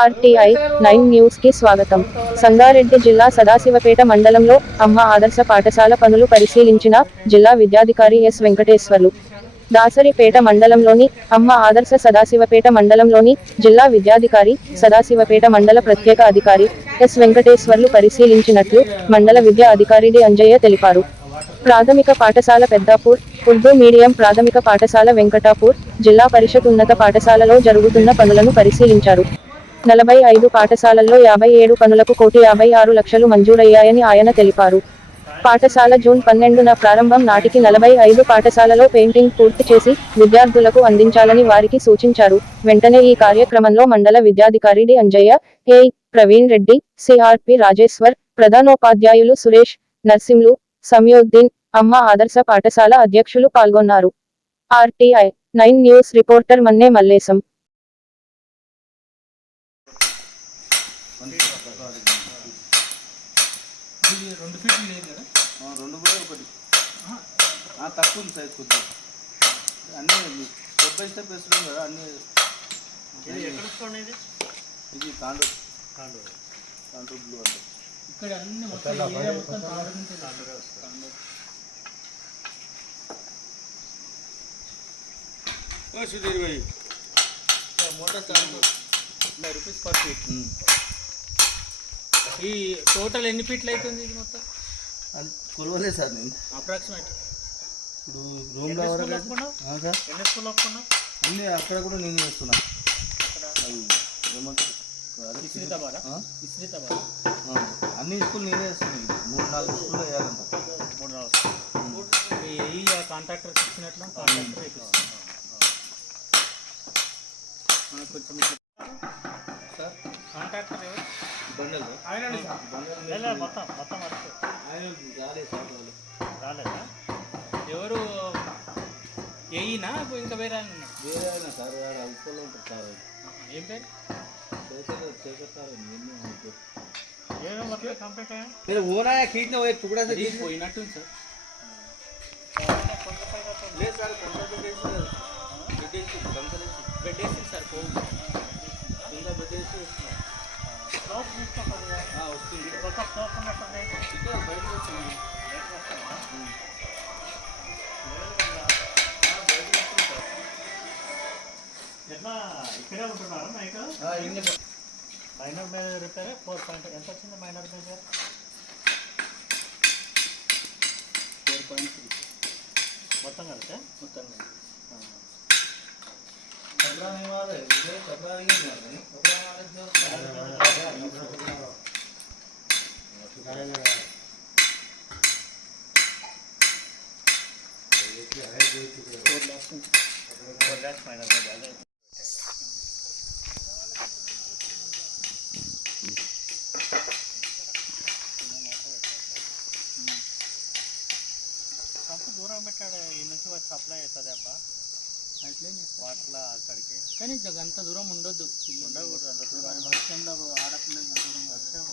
RTI nine న్యూస్కి స్వాగతం. సంగారెడ్డి జిల్లా సదాశివపేట మండలంలో అమ్మ ఆదర్శ పాఠశాల పనులు పరిశీలించిన జిల్లా విద్యాధికారి ఎస్ వెంకటేశ్వర్లు. దాసరిపేట మండలంలోని అమ్మ ఆదర్శ సదాశివపేట మండలంలోని జిల్లా విద్యాధికారి సదాశివపేట మండల ప్రత్యేక అధికారి ఎస్ వెంకటేశ్వర్లు పరిశీలించినట్లు మండల విద్యా అధికారి డి అంజయ్య తెలిపారు. ప్రాథమిక పాఠశాల పెద్దాపూర్ ఉర్దూ మీడియం ప్రాథమిక పాఠశాల వెంకటాపూర్ జిల్లా పరిషత్ ఉన్నత పాఠశాలలో జరుగుతున్న పనులను పరిశీలించారు. నలభై ఐదు పాఠశాలల్లో యాభై ఏడు పనులకు కోటి యాభై ఆరు లక్షలు మంజూరయ్యాయని ఆయన తెలిపారు. పాఠశాల జూన్ పన్నెండున ప్రారంభం నాటికి నలభై ఐదు పాఠశాలలో పెయింటింగ్ పూర్తి చేసి విద్యార్థులకు అందించాలని వారికి సూచించారు. వెంటనే ఈ కార్యక్రమంలో మండల విద్యాధికారి D. Anjaiah A. Praveen Reddy CRP Rajeshwar ప్రధానోపాధ్యాయులు సురేష్ నర్సింలు సమయోద్దీన్ అమ్మ ఆదర్శ పాఠశాల అధ్యక్షులు పాల్గొన్నారు. RTI nine news reporter Manne Mallesham. రెండు ఫీట్లు లేదు కదా? రెండు కూడా ఒకటి. ఆ, తక్కువ ఉంది సైజ్ కొద్దిగా. అన్నీ స్టెప్ బై స్టెప్ వేస్తున్నాం కదా అన్నీ ఇది ఇది? తాండ్రు తాండ్రు బ్లూ అంటే. ఇక్కడ అన్ని మొత్తం ఏరియా మొత్తం తాండ్రు నుంచి తాండ్రుగా వస్తుంది. సుధీర్ భాయ్ మోటార్ తాండ్రు ఫైవ్ రూపీస్ పర్ ఫీట్ ఈ టోటల్ ఎన్ని ఫీట్లు అవుతుంది ఇది మొత్తం? అది కొలవలేదు సార్ నేను. అప్రాక్సిమేట్ ఇప్పుడు రూమ్లో వరకు స్కూల్ సార్? ఎన్ని స్కూల్ ఒప్పుకున్నావు అన్నీ అక్కడ కూడా నేను చేస్తున్నా. అక్కడ. అది ఏమంటారు? అన్ని స్కూల్ నేనే చేస్తున్నాను మూడు నాలుగు స్కూల్లో వేయాలంట మూడు నాలుగు ఈ కాంట్రాక్టర్ ఇచ్చినట్లు కాంట్రాక్టర్ మనకు కొంచెం సార్ కాంట్రాక్టర్ ఎవరు? మొత్తం మొత్తం రాలేదు సార్ ఎవరు? ఏయినా ఇంకా వేరే ఆయన వేరే ఆయన సార్ ఆడ ఉప్పల్లో ఉంటారు సార్ ఏం పేరు? చేసేది చేసేస్తారు ఎన్ని అనుకో ఏమో మొత్తం కంప్లీట్ ఇక్కడే ఉంటున్నారా మైక్ మైనర్ మీద రిపేర్ ఫోర్ పాయింట్ ఎంత వచ్చింది? మైనర్ మీద ఫోర్ పాయింట్ మొత్తం కలిసే మొత్తం కలిసి नहीं वाला है मुझे कपड़ा नहीं అట్లనే వాటర్లో అక్కడికి. కానీ అంత దూరం ఉండొద్దు. ఉండకూడదు అంత దూరం. వర్షంలో ఆడపిల్లలు దూరం. వర్షం